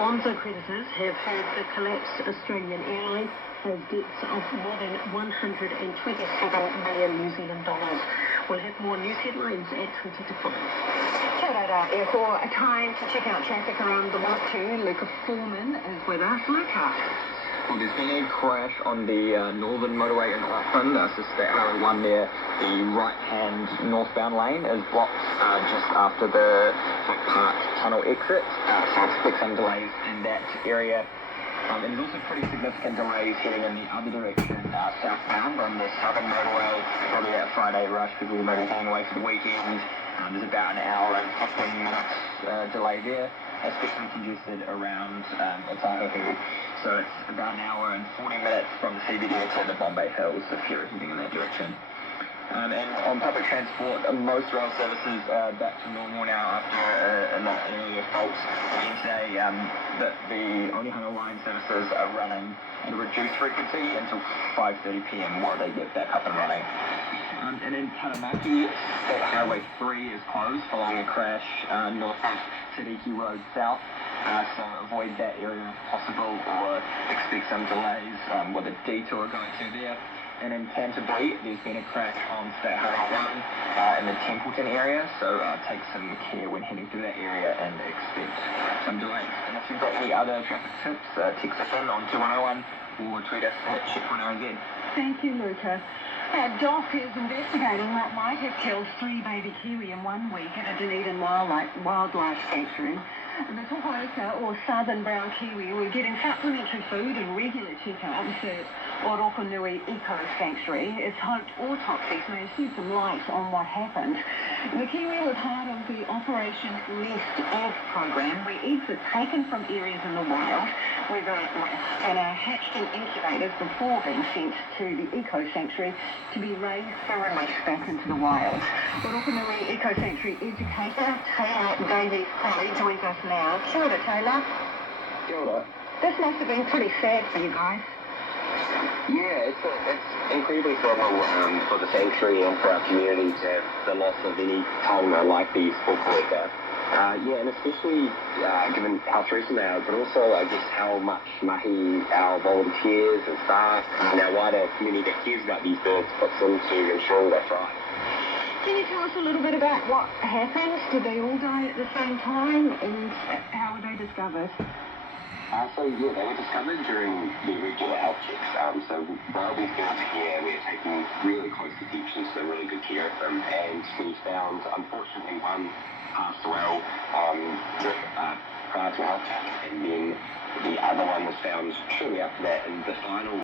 Bonzo creditors have heard the collapsed Australian airline has debts of more than 127 million New Zealand dollars. We'll have more news headlines at 20 to 5. Kia ora, a time to check out traffic around the lot too. Luca Foreman is with us. Luca. Well, there's been a crash on the northern motorway in Auckland. So State Highway 1 there, the right-hand northbound lane is blocked just after the Hyde Park tunnel exit. So expect some delays in that area. And there's also pretty significant delays heading in the other direction, southbound on the southern motorway. Probably that Friday rush, people maybe heading away for the weekend. There's about an hour and 15 minutes delay there, especially congested around Otahuhu. So it's about an hour and 40 minutes from the CBD to the Bombay Hills if you're heading in that direction. And on public transport, most rail services are back to normal now after an earlier fault yesterday. That the Onehunga line services are running at a reduced frequency until 5:30 p.m. while they get back up and running. And in Taranaki, State Highway 3 is closed following a crash north of Tiriki Road South. So avoid that area if possible, or expect some delays with a detour going through there. And in Canterbury, there's been a crash on State Highway 1 in the Templeton area, so take some care when heading through that area and expect some delays. And if you've got any other traffic tips, text us in on 2101 or tweet us at Shortwave. Thank you, Luca. DOC is investigating what might have killed 3 baby kiwi in 1 week at a Dunedin wildlife sanctuary. The tohoka, or southern brown kiwi, were getting supplementary food and regular checkups at Orokonui Eco Sanctuary. It's hoped autopsies may shed some light on what happened. The kiwi was part of the Operation Nest Egg program, where eggs are taken from areas in the wild where they're at risk and are hatched in incubators before being sent to the Eco Sanctuary to be raised for release back into the wild. Orokonui Eco Sanctuary educator Taylor Davies-Polly joins us now. Kia ora, Taylor. Kia ora. This must have been pretty sad for you guys. Yeah, it's incredibly sad for the sanctuary and for our community to have the loss of any taonga like these for koeka. And especially given how recent they are, but also I guess how much mahi our volunteers and staff and our wider community that cares about these birds puts into ensuring they thrive. Can you tell us a little bit about what happened? Did they all die at the same time, and how were they discovered? They were discovered during the regular health checks. So while these birds are here, we're taking really close attention, so really good care of them. And we found, unfortunately, one passed away prior to health check, and then the other one was found shortly after that, and the final